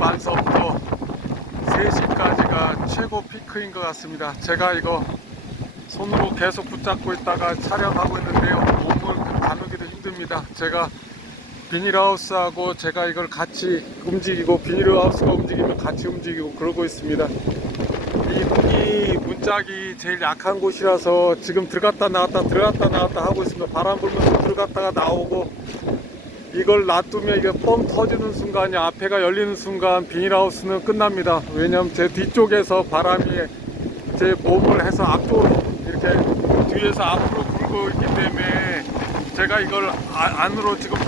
반서부터 3시까지가 최고 피크인 것 같습니다. 제가 이거 손으로 계속 붙잡고 있다가 촬영하고 있는데요. 몸을 가누기도 힘듭니다. 제가 비닐하우스하고 제가 이걸 같이 움직이고 비닐하우스가 움직이면 같이 움직이고 그러고 있습니다. 이 문이 문짝이 제일 약한 곳이라서 지금 들어갔다 나왔다 하고 있습니다. 바람 불면서 들어갔다가 나오고, 이걸 놔두면 이게 뻥 터지는 순간이 앞에가 열리는 순간 비닐하우스는 끝납니다. 왜냐면 제 뒤쪽에서 바람이 제 몸을 해서 앞쪽으로 이렇게 뒤에서 앞으로 불고 있기 때문에 제가 이걸 안으로 지금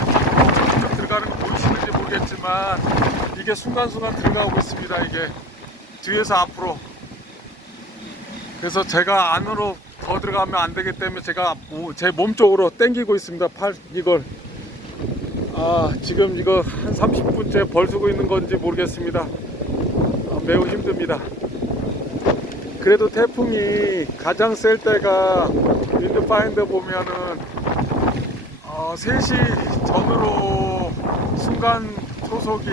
들어가는 거 보이시는지 모르겠지만 이게 순간순간 들어가고 있습니다. 이게 뒤에서 앞으로. 그래서 제가 안으로 더 들어가면 안 되기 때문에 제가 제 몸 쪽으로 당기고 있습니다. 이걸 지금 이거 한 30분째 벌쓰고 있는 건지 모르겠습니다. 매우 힘듭니다. 그래도 태풍이 가장 셀 때가 윈드파인더 보면은 3시 전으로 순간 초속이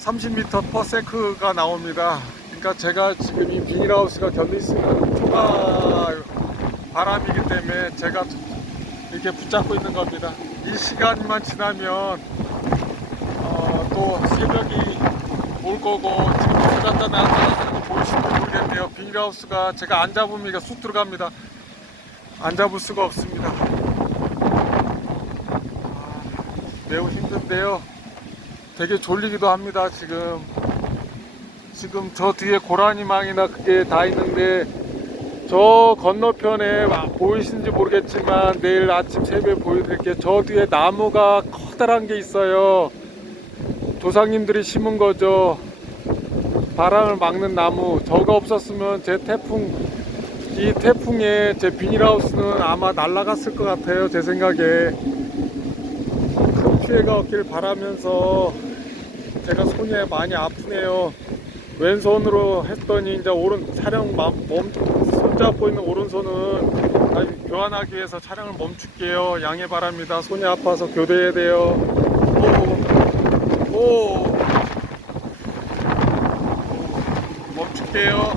30m/s가 나옵니다. 그러니까 제가 지금 이 비닐하우스가 견딜 수 있는 초가 바람이기 때문에 제가 이렇게 붙잡고 있는 겁니다. 이 시간만 지나면 또 새벽이 올 거고, 지금 들어갔다 나왔다 하는 거 보이시는지 모르겠네요. 비닐하우스가 제가 안 잡으면 이게 쑥 들어갑니다. 안 잡을 수가 없습니다. 매우 힘든데요. 되게 졸리기도 합니다. 지금 저 뒤에 고라니망이나 그게 다 있는데, 저 건너편에 보이시는지 모르겠지만 내일 아침 새벽에 보여드릴게요. 저 뒤에 나무가 커다란 게 있어요. 조상님들이 심은 거죠. 바람을 막는 나무. 저거 없었으면 이 태풍에 제 비닐하우스는 아마 날아갔을 것 같아요. 제 생각에. 큰 피해가 없길 바라면서 제가 손이 많이 아프네요. 왼손으로 했더니 이제 손잡고 있는 오른손은 교환하기 위해서 촬영을 멈출게요. 양해 바랍니다. 손이 아파서 교대해야 돼요. 멈출게요.